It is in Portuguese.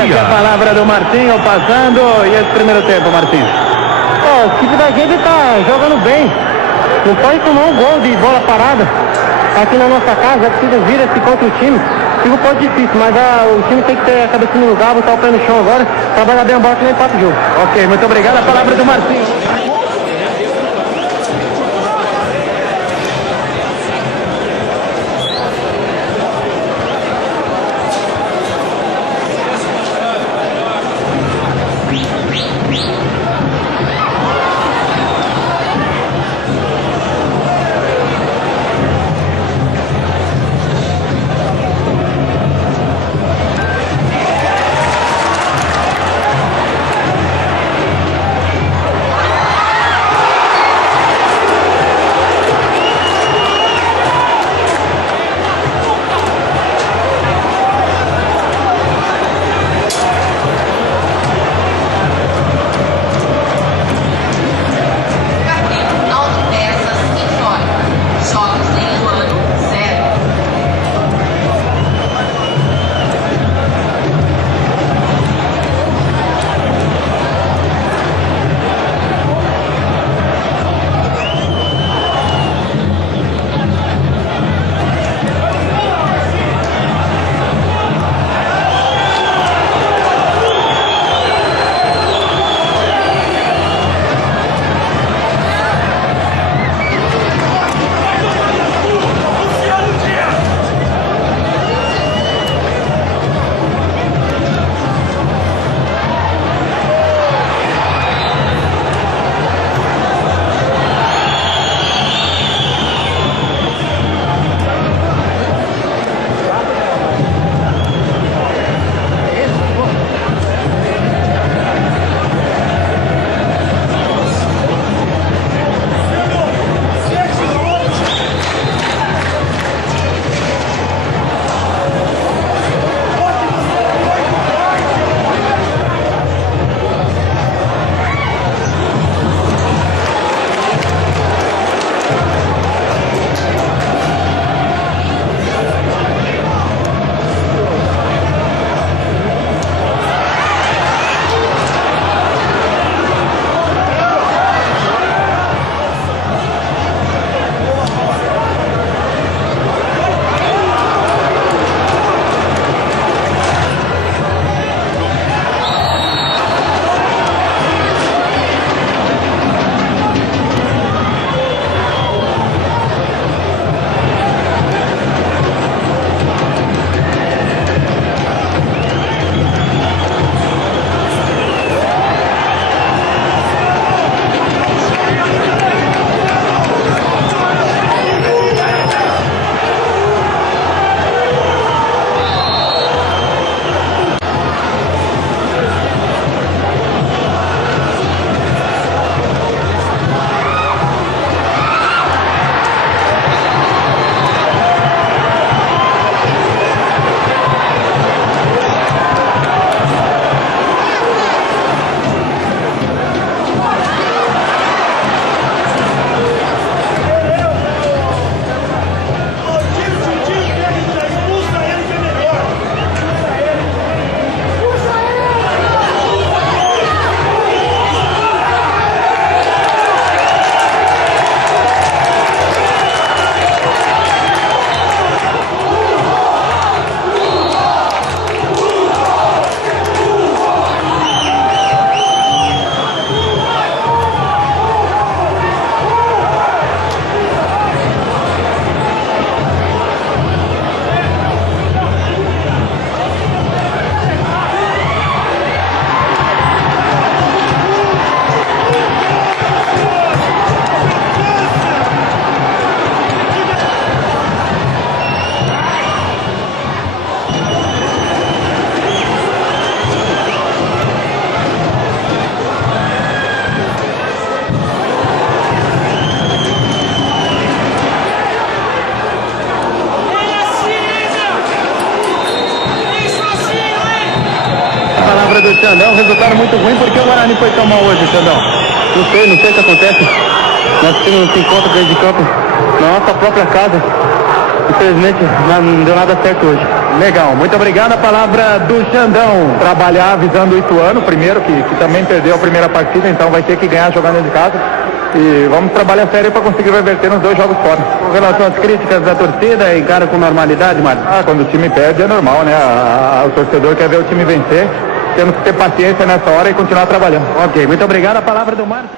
Essa é a palavra do Marcinho passando. E esse primeiro tempo, Marcinho? O time da gente tá jogando bem. Não pode tomar um gol de bola parada. Aqui na nossa casa, é preciso vir esse contra o time. Fica um pouco difícil, mas o time tem que ter a cabeça no lugar, botar o pé no chão agora, trabalhar bem a bola que nem empata o jogo. Ok, muito obrigado. A palavra do Marcinho. Do Xandão, resultado muito ruim porque o Guarani foi tão mal hoje, Xandão. Não sei o que acontece. Nosso time não se encontra dentro de campo na nossa própria casa. Infelizmente não deu nada certo hoje. Legal, muito obrigado. A palavra do Xandão. Trabalhar visando o Ituano primeiro, que também perdeu a primeira partida, então vai ter que ganhar jogando dentro de casa. E vamos trabalhar sério para conseguir reverter nos 2 jogos fora. Com relação às críticas da torcida, encara com normalidade, Mário? Quando o time perde é normal, né? O torcedor quer ver o time vencer. Temos que ter paciência nessa hora e continuar trabalhando. Ok, muito obrigado. A palavra do Mário.